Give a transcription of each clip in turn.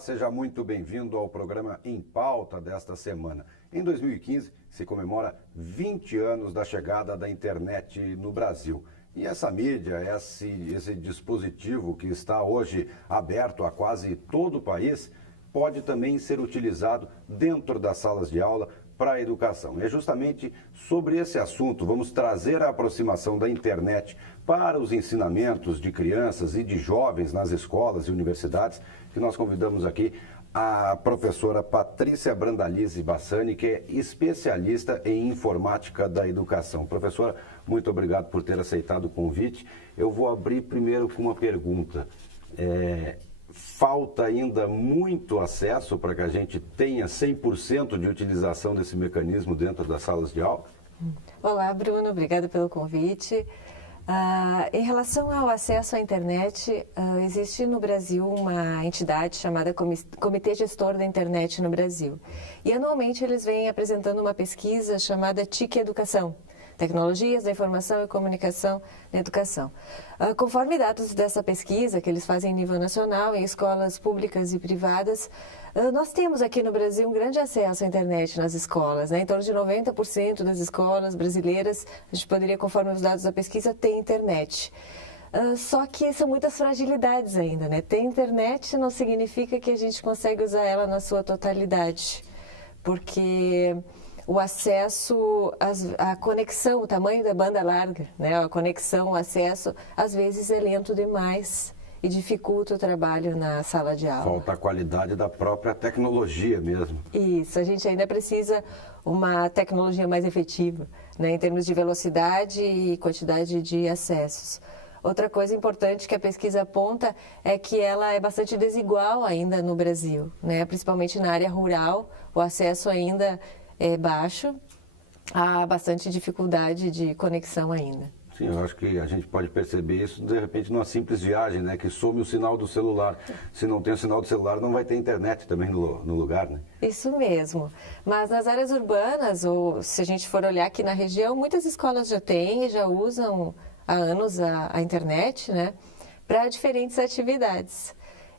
seja muito bem-vindo ao programa Em Pauta desta semana. Em 2015, se comemora 20 anos da chegada da internet no Brasil. E essa mídia, esse dispositivo que está hoje aberto a quase todo o país, pode também ser utilizado dentro das salas de aula para a educação. É justamente sobre esse assunto, vamos trazer a aproximação da internet para os ensinamentos de crianças e de jovens nas escolas e universidades, que nós convidamos aqui a professora Patrícia Brandalize Bassani, que é especialista em informática da educação. Professora, muito obrigado por ter aceitado o convite. Eu vou abrir primeiro com uma pergunta. Falta ainda muito acesso para que a gente tenha 100% de utilização desse mecanismo dentro das salas de aula? Olá, Bruno, obrigada pelo convite. Em relação ao acesso à internet, existe no Brasil uma entidade chamada Comitê Gestor da Internet no Brasil. E anualmente eles vêm apresentando uma pesquisa chamada TIC Educação. Tecnologias da Informação e Comunicação na Educação. Conforme dados dessa pesquisa, que eles fazem em nível nacional, em escolas públicas e privadas, nós temos aqui no Brasil um grande acesso à internet nas escolas, né? Em torno de 90% das escolas brasileiras, a gente poderia, conforme os dados da pesquisa, ter internet. Só que são muitas fragilidades ainda, né? Ter internet não significa que a gente consegue usar ela na sua totalidade, porque o acesso, a conexão, o tamanho da banda larga, né? A conexão, o acesso, às vezes é lento demais e dificulta o trabalho na sala de aula. Falta a qualidade da própria tecnologia mesmo. Isso, a gente ainda precisa uma tecnologia mais efetiva, né? Em termos de velocidade e quantidade de acessos. Outra coisa importante que a pesquisa aponta é que ela é bastante desigual ainda no Brasil, né? Principalmente na área rural, o acesso ainda é baixo, há bastante dificuldade de conexão ainda. Sim, eu acho que a gente pode perceber isso, de repente, numa simples viagem, né? Que some o sinal do celular. Se não tem o sinal do celular, não vai ter internet também no lugar, né? Isso mesmo. Mas nas áreas urbanas, ou se a gente for olhar aqui na região, muitas escolas já têm e já usam há anos a internet, né? Para diferentes atividades.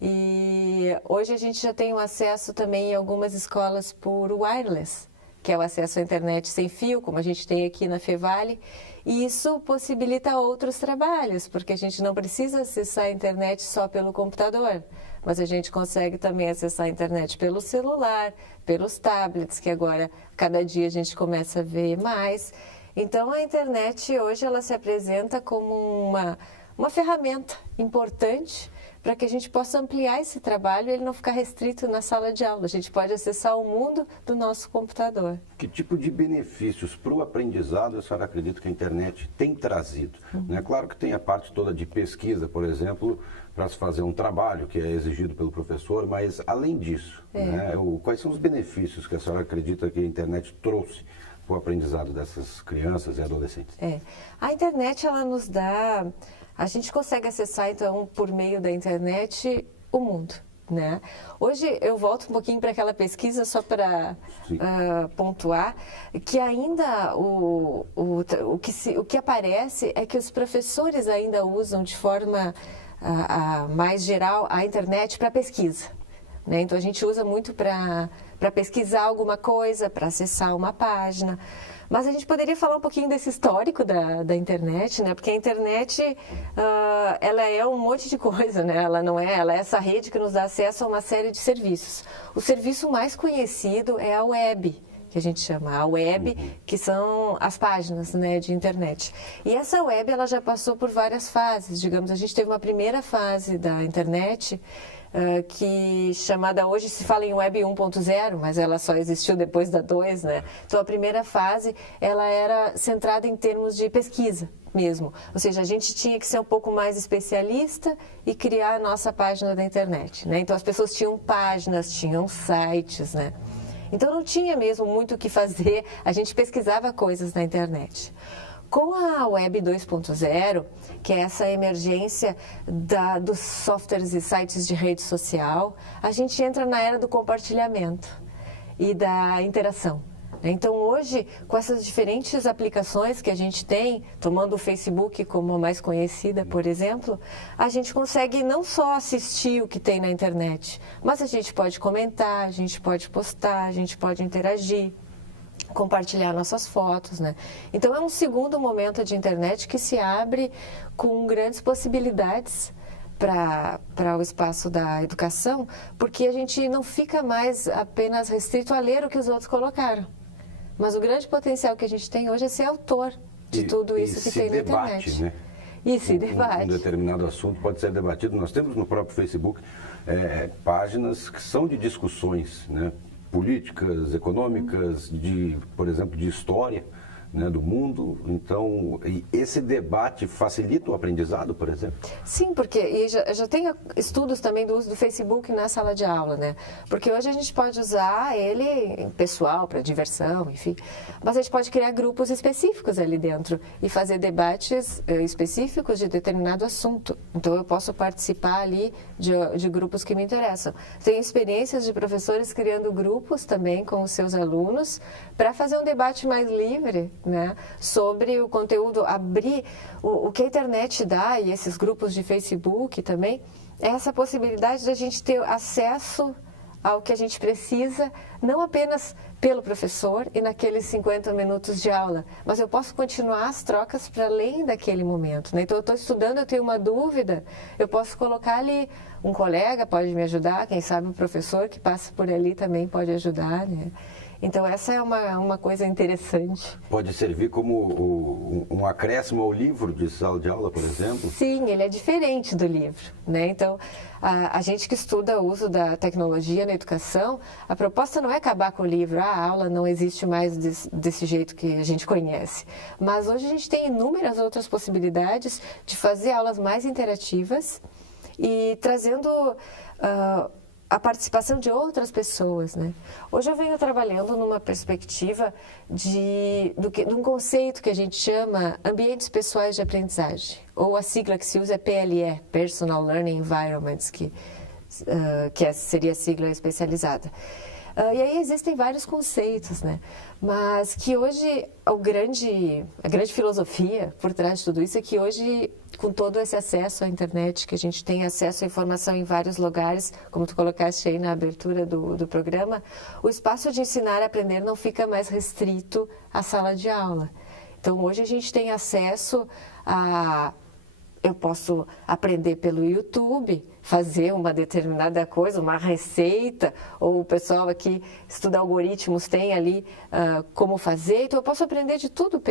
E hoje a gente já tem o acesso também em algumas escolas por wireless, que é o acesso à internet sem fio, como a gente tem aqui na Fevale, e isso possibilita outros trabalhos, porque a gente não precisa acessar a internet só pelo computador, mas a gente consegue também acessar a internet pelo celular, pelos tablets, que agora, cada dia a gente começa a ver mais. Então, a internet hoje ela se apresenta como uma ferramenta importante para que a gente possa ampliar esse trabalho e ele não ficar restrito na sala de aula. A gente pode acessar o mundo do nosso computador. Que tipo de benefícios para o aprendizado a senhora acredita que a internet tem trazido? É claro que tem a parte toda de pesquisa, por exemplo, para se fazer um trabalho que é exigido pelo professor, mas além disso, né, quais são os benefícios que a senhora acredita que a internet trouxe para o aprendizado dessas crianças e adolescentes? A internet, ela nos dá... A gente consegue acessar, então, por meio da internet, o mundo, né? Hoje, eu volto um pouquinho para aquela pesquisa, só para pontuar, que ainda o que aparece é que os professores ainda usam de forma mais geral a internet para pesquisa, né? Então, a gente usa muito para pesquisar alguma coisa, para acessar uma página. Mas a gente poderia falar um pouquinho desse histórico da internet, né? Porque a internet, ela é um monte de coisa, né? Ela é essa rede que nos dá acesso a uma série de serviços. O serviço mais conhecido é a web, que a gente chama a web, que são as páginas, né, de internet. E essa web, ela já passou por várias fases. Digamos, a gente teve uma primeira fase da internet, que chamada, hoje se fala em Web 1.0, mas ela só existiu depois da 2, né? Então, a primeira fase, ela era centrada em termos de pesquisa mesmo. Ou seja, a gente tinha que ser um pouco mais especialista e criar a nossa página da internet, né? Então, as pessoas tinham páginas, tinham sites, né? Então, não tinha mesmo muito o que fazer, a gente pesquisava coisas na internet. Com a Web 2.0, que é essa emergência dos softwares e sites de rede social, a gente entra na era do compartilhamento e da interação. Então, hoje, com essas diferentes aplicações que a gente tem, tomando o Facebook como a mais conhecida, por exemplo, a gente consegue não só assistir o que tem na internet, mas a gente pode comentar, a gente pode postar, a gente pode interagir, compartilhar nossas fotos, né? Então, é um segundo momento de internet que se abre com grandes possibilidades para o espaço da educação, porque a gente não fica mais apenas restrito a ler o que os outros colocaram. Mas o grande potencial que a gente tem hoje é ser autor de tudo isso que tem na internet. Né? E se debate. Um determinado assunto pode ser debatido. Nós temos no próprio Facebook páginas que são de discussões, né? Políticas, econômicas, por exemplo, de história, né, do mundo. Então, esse debate facilita o aprendizado, por exemplo? Sim, porque já tem estudos também do uso do Facebook na sala de aula, né? Porque hoje a gente pode usar ele pessoal, para diversão, enfim, mas a gente pode criar grupos específicos ali dentro e fazer debates específicos de determinado assunto. Então, eu posso participar ali de grupos que me interessam. Tenho experiências de professores criando grupos também com os seus alunos para fazer um debate mais livre, né, sobre o conteúdo, abrir o que a internet dá, e esses grupos de Facebook também, é essa possibilidade de a gente ter acesso ao que a gente precisa, não apenas pelo professor e naqueles 50 minutos de aula, mas eu posso continuar as trocas para além daquele momento, né? Então, eu estou estudando, eu tenho uma dúvida, eu posso colocar ali, um colega pode me ajudar, quem sabe o professor que passa por ali também pode ajudar, né? Então, essa é uma coisa interessante. Pode servir como um acréscimo ao livro de sala de aula, por exemplo? Sim, ele é diferente do livro, né? Então, a gente que estuda o uso da tecnologia na educação, a proposta não é acabar com o livro, a aula não existe mais desse jeito que a gente conhece. Mas hoje a gente tem inúmeras outras possibilidades de fazer aulas mais interativas e trazendo a participação de outras pessoas, né? Hoje eu venho trabalhando numa perspectiva de um conceito que a gente chama ambientes pessoais de aprendizagem, ou a sigla que se usa é PLE, Personal Learning Environments, que seria a sigla especializada. E aí existem vários conceitos, né? Mas que hoje a grande filosofia por trás de tudo isso é que hoje, com todo esse acesso à internet, que a gente tem acesso à informação em vários lugares, como tu colocaste aí na abertura do programa, o espaço de ensinar e aprender não fica mais restrito à sala de aula. Então, hoje a gente tem acesso eu posso aprender pelo YouTube, fazer uma determinada coisa, uma receita, ou o pessoal aqui estuda algoritmos tem ali como fazer. Então, eu posso aprender de tudo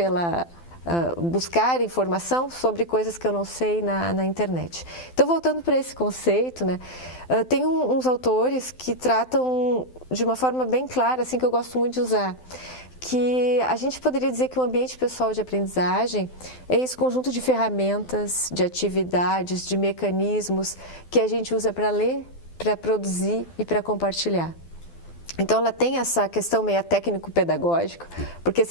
buscar informação sobre coisas que eu não sei na internet. Então, voltando para esse conceito, né, tem uns autores que tratam de uma forma bem clara, assim, que eu gosto muito de usar, que a gente poderia dizer que o ambiente pessoal de aprendizagem é esse conjunto de ferramentas, de atividades, de mecanismos que a gente usa para ler, para produzir e para compartilhar. Então, ela tem essa questão meio técnico-pedagógica, porque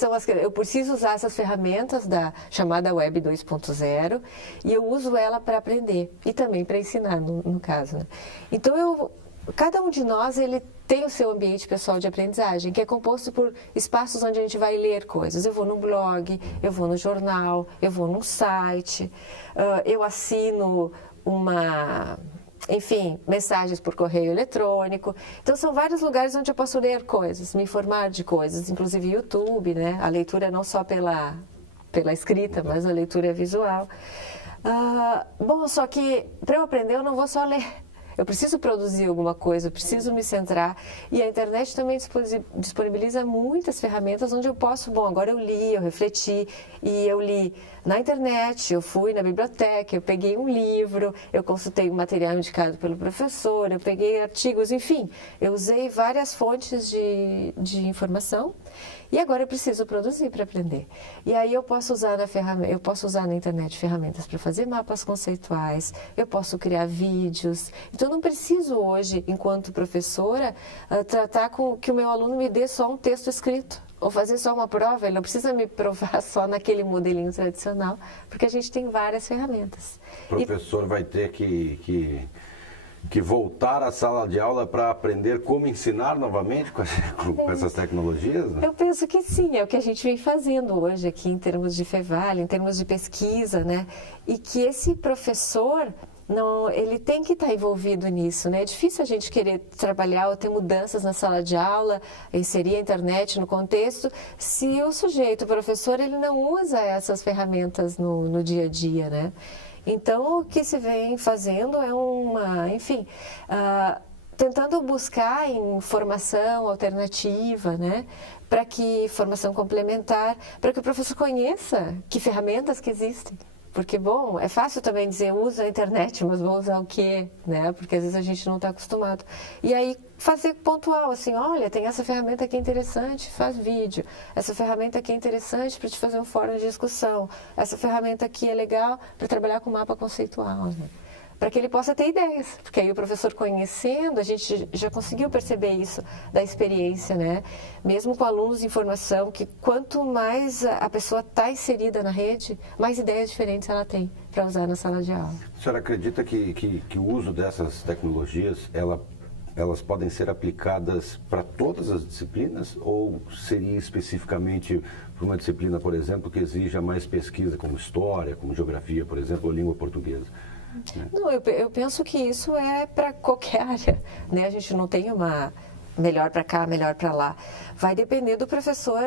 eu preciso usar essas ferramentas da chamada Web 2.0 e eu uso ela para aprender e também para ensinar, no caso, né? Então, cada um de nós, ele tem o seu ambiente pessoal de aprendizagem, que é composto por espaços onde a gente vai ler coisas. Eu vou no blog, eu vou no jornal, eu vou num site, eu assino mensagens por correio eletrônico. Então, são vários lugares onde eu posso ler coisas, me informar de coisas, inclusive YouTube, né? A leitura não só pela escrita, mas a leitura visual. Só que para eu aprender, eu não vou só ler. Eu preciso produzir alguma coisa, eu preciso me centrar. E a internet também disponibiliza muitas ferramentas onde eu posso, agora eu li, eu refleti, e eu li na internet, eu fui na biblioteca, eu peguei um livro, eu consultei o material indicado pelo professor, eu peguei artigos, enfim, eu usei várias fontes de informação. E agora eu preciso produzir para aprender. E aí eu posso usar na internet ferramentas para fazer mapas conceituais, eu posso criar vídeos. Então, eu não preciso hoje, enquanto professora, tratar com que o meu aluno me dê só um texto escrito ou fazer só uma prova. Ele não precisa me provar só naquele modelinho tradicional, porque a gente tem várias ferramentas. O professor vai ter que que voltar à sala de aula para aprender como ensinar novamente com essas tecnologias? Né? Eu penso que sim, é o que a gente vem fazendo hoje aqui em termos de FEVAL, em termos de pesquisa, né? E que esse professor, não, ele tem que estar envolvido nisso, né? É difícil a gente querer trabalhar ou ter mudanças na sala de aula, inserir a internet no contexto, se o sujeito, o professor, ele não usa essas ferramentas no dia a dia, né? Então, o que se vem fazendo é enfim, tentando buscar informação alternativa, né? Para que, formação complementar, para que o professor conheça que ferramentas que existem. Porque, bom, é fácil também dizer, usa a internet, mas vou usar o quê? Né? Porque às vezes a gente não está acostumado. E aí, fazer pontual, assim, olha, tem essa ferramenta aqui interessante, faz vídeo. Essa ferramenta aqui é interessante para te fazer um fórum de discussão. Essa ferramenta aqui é legal para trabalhar com mapa conceitual, né? Para que ele possa ter ideias, porque aí o professor conhecendo, a gente já conseguiu perceber isso da experiência, né? Mesmo com alunos em formação, que quanto mais a pessoa está inserida na rede, mais ideias diferentes ela tem para usar na sala de aula. A senhora acredita que o uso dessas tecnologias, elas podem ser aplicadas para todas as disciplinas ou seria especificamente para uma disciplina, por exemplo, que exija mais pesquisa, como história, como geografia, por exemplo, ou língua portuguesa? Não, eu penso que isso é para qualquer área, né? A gente não tem uma melhor para cá, melhor para lá. Vai depender do professor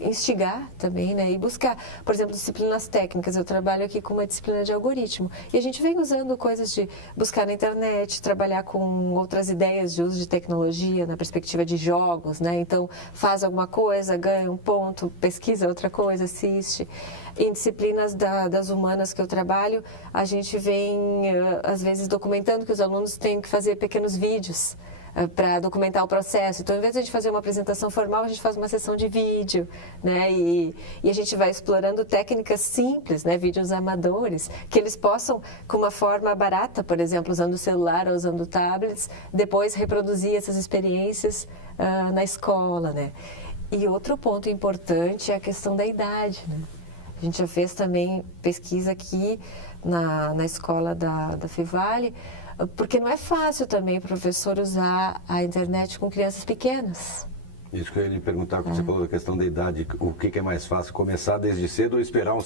instigar também, né? E buscar, por exemplo, disciplinas técnicas. Eu trabalho aqui com uma disciplina de algoritmo e a gente vem usando coisas de buscar na internet, trabalhar com outras ideias de uso de tecnologia na perspectiva de jogos, né? Então, faz alguma coisa, ganha um ponto, pesquisa outra coisa, assiste. Em disciplinas das humanas que eu trabalho, a gente vem, às vezes, documentando que os alunos têm que fazer pequenos vídeos para documentar o processo. Então, ao invés de a gente fazer uma apresentação formal, a gente faz uma sessão de vídeo, né? E a gente vai explorando técnicas simples, né? Vídeos amadores, que eles possam, com uma forma barata, por exemplo, usando o celular ou usando tablets, depois reproduzir essas experiências na escola, né? E outro ponto importante é a questão da idade, né? A gente já fez também pesquisa aqui na escola da FEVAL, porque não é fácil também o professor usar a internet com crianças pequenas. Isso que eu ia lhe perguntar, quando você falou da questão da idade, o que é mais fácil, começar desde cedo ou esperar um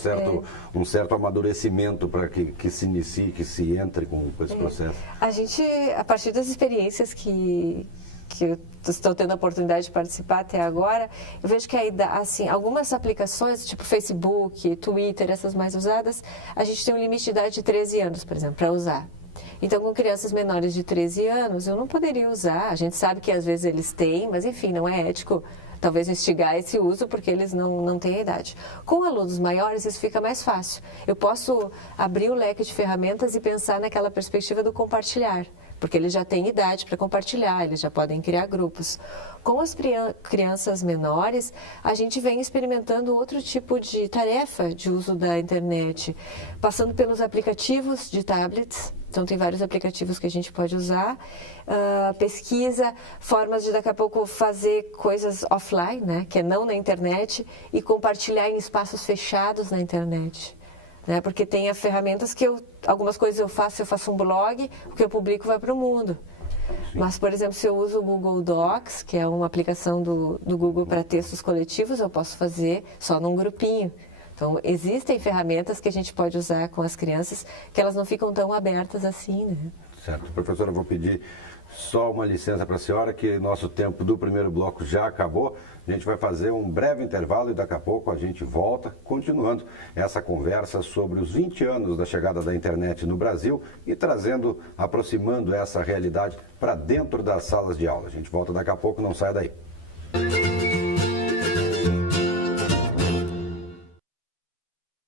certo amadurecimento para que se inicie, que se entre com esse processo? A gente, a partir das experiências que eu estou tendo a oportunidade de participar até agora, eu vejo que assim, algumas aplicações, tipo Facebook, Twitter, essas mais usadas, a gente tem um limite de idade de 13 anos, por exemplo, para usar. Então, com crianças menores de 13 anos, eu não poderia usar. A gente sabe que às vezes eles têm, mas enfim, não é ético talvez instigar esse uso porque eles não têm a idade. Com alunos maiores, isso fica mais fácil. Eu posso abrir o leque de ferramentas e pensar naquela perspectiva do compartilhar, porque eles já têm idade para compartilhar, eles já podem criar grupos. Com as crianças menores, a gente vem experimentando outro tipo de tarefa de uso da internet, passando pelos aplicativos de tablets. Então, tem vários aplicativos que a gente pode usar, pesquisa, formas de daqui a pouco fazer coisas offline, né, que é não na internet, e compartilhar em espaços fechados na internet. Né, porque tem ferramentas que algumas coisas eu faço um blog, o que eu publico vai para o mundo. Sim. Mas, por exemplo, se eu uso o Google Docs, que é uma aplicação do Google para textos coletivos, eu posso fazer só num grupinho. Então, existem ferramentas que a gente pode usar com as crianças que elas não ficam tão abertas assim, né? Certo. Professora, eu vou pedir só uma licença para a senhora, que nosso tempo do primeiro bloco já acabou. A gente vai fazer um breve intervalo e daqui a pouco a gente volta, continuando essa conversa sobre os 20 anos da chegada da internet no Brasil e aproximando essa realidade para dentro das salas de aula. A gente volta daqui a pouco, não saia daí.